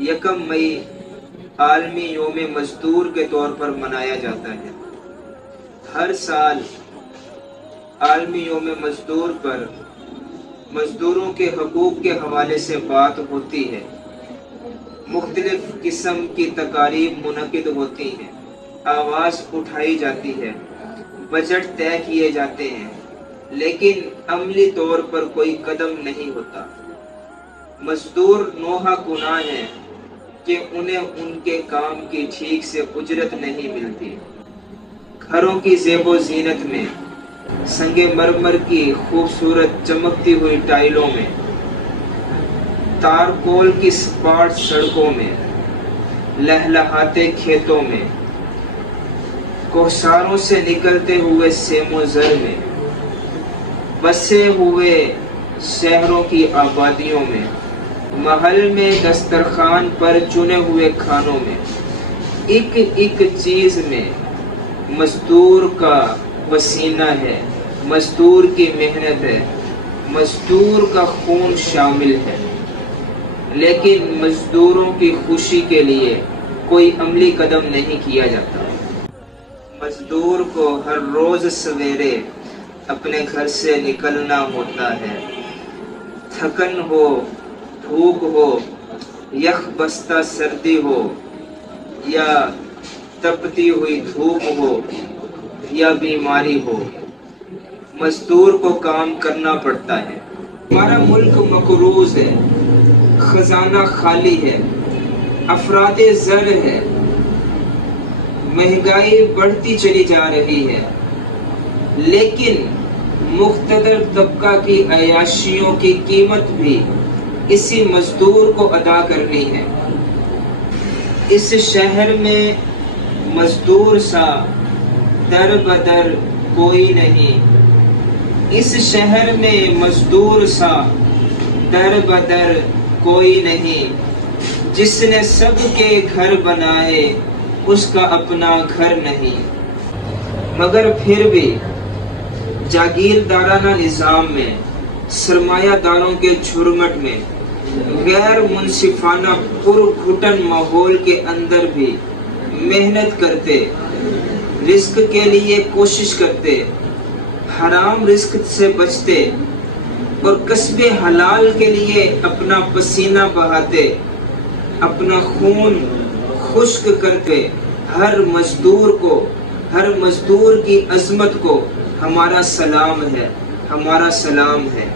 یکم مئی عالمی یوم مزدور کے طور پر منایا جاتا ہے۔ ہر سال عالمی یوم مزدور پر مزدوروں کے حقوق کے حوالے سے بات ہوتی ہے، مختلف قسم کی تقاریب منعقد ہوتی ہیں، آواز اٹھائی جاتی ہے، بجٹ طے کیے جاتے ہیں، لیکن عملی طور پر کوئی قدم نہیں ہوتا۔ مزدور نوحہ گناہ ہیں کہ انہیں ان کے کام کی ٹھیک سے اجرت نہیں ملتی۔ گھروں کی زیب و زینت میں، سنگ مرمر کی خوبصورت چمکتی ہوئی ٹائلوں میں، تارکول کی سپاٹ سڑکوں میں، لہلہاتے کھیتوں میں، کوہساروں سے نکلتے ہوئے سیم و زر میں، بسے ہوئے شہروں کی آبادیوں میں، محل میں دسترخوان پر چنے ہوئے کھانوں میں، ایک ایک چیز میں مزدور کا پسینہ ہے، مزدور کی محنت ہے، مزدور کا خون شامل ہے، لیکن مزدوروں کی خوشی کے لیے کوئی عملی قدم نہیں کیا جاتا۔ مزدور کو ہر روز سویرے اپنے گھر سے نکلنا ہوتا ہے، تھکن ہو، بھوک ہو، یخ بستہ سردی ہو، یا تپتی ہوئی دھوپ ہو، یا بیماری ہو، مزدور کو کام کرنا پڑتا ہے۔ ہمارا ملک مقروض ہے، خزانہ خالی ہے، افراد زر ہے، مہنگائی بڑھتی چلی جا رہی ہے، لیکن مقتدر طبقہ کی عیاشیوں کی قیمت بھی اسی مزدور کو ادا کرنی ہے۔ اس شہر میں مزدور سا در بدر کوئی نہیں، اس شہر میں مزدور سا در بدر کوئی نہیں، جس نے سب کے گھر بنائے اس کا اپنا گھر نہیں۔ مگر پھر بھی جاگیردارانہ نظام میں، سرمایہ داروں کے جھرمٹ میں، غیر منصفانہ پرگھٹن ماحول کے اندر بھی محنت کرتے، رزق کے لیے کوشش کرتے، حرام رزق سے بچتے اور کسب حلال کے لیے اپنا پسینہ بہاتے، اپنا خون خشک کرتے، ہر مزدور کو، ہر مزدور کی عظمت کو ہمارا سلام ہے، ہمارا سلام ہے۔